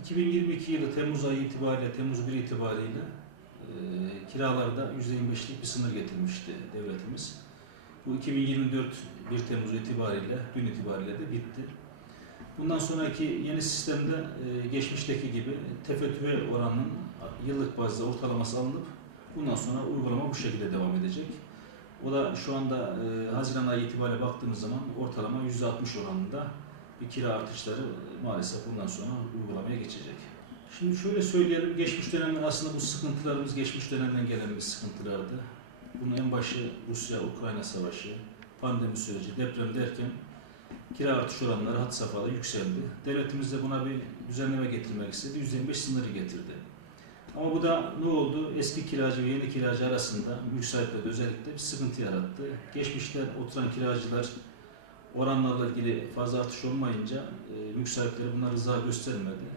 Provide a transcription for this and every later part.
2022 yılı Temmuz ayı itibariyle, Temmuz 1 itibariyle e, kiralarda %25'lik bir sınır getirmişti devletimiz. Bu 2024 1 Temmuz itibariyle, dün itibariyle de bitti. Bundan sonraki yeni sistemde e, geçmişteki gibi tefe oranının yıllık bazda ortalaması alınıp bundan sonra uygulama bu şekilde devam edecek. O da şu anda e, Haziran ayı itibariyle baktığımız zaman ortalama %60 oranında bir kira artışları e, maalesef bundan sonra uygulamaya geçecek. Şimdi şöyle söyleyelim, geçmiş dönemler aslında bu sıkıntılarımız geçmiş dönemden gelen bir sıkıntılardı. Bunun en başı Rusya-Ukrayna savaşı, pandemi süreci, deprem derken kira artış oranları had safhada yükseldi. Devletimiz de buna bir düzenleme getirmek istedi. %25 sınırı getirdi. Ama bu da ne oldu? Eski kiracı ve yeni kiracı arasında mülk sahipleri özellikle bir sıkıntı yarattı. Geçmişte oturan kiracılar oranlarla ilgili fazla artış olmayınca e, mülk sahipleri buna rıza göstermedi.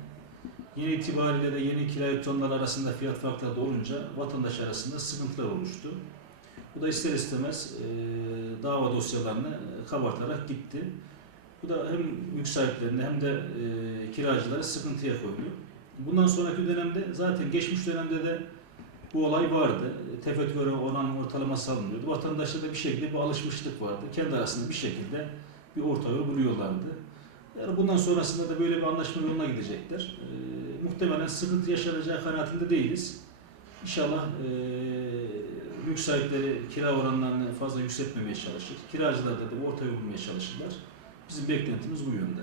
Yeni itibariyle de yeni kira yatırımları arasında fiyat farkları da olunca vatandaş arasında sıkıntılar oluştu. Bu da ister istemez e, dava dosyalarını e, kabartarak gitti. Bu da hem mülk sahiplerini hem de e, kiracıları sıkıntıya koydu. Bundan sonraki dönemde zaten geçmiş dönemde de bu olay vardı. Tefettür oran ortalaması alınıyordu. Vatandaşta da bir şekilde bu alışmışlık vardı. Kendi arasında bir şekilde bir orta yol buluyorlardı. Yani bundan sonrasında da böyle bir anlaşma yoluna gidecekler. Ee, muhtemelen sıkıntı yaşanacağı kanaatinde değiliz. İnşallah e, mülk sahipleri kira oranlarını fazla yükseltmemeye çalışır. Kiracılar da, da orta bulmaya çalışırlar. Bizim beklentimiz bu yönde.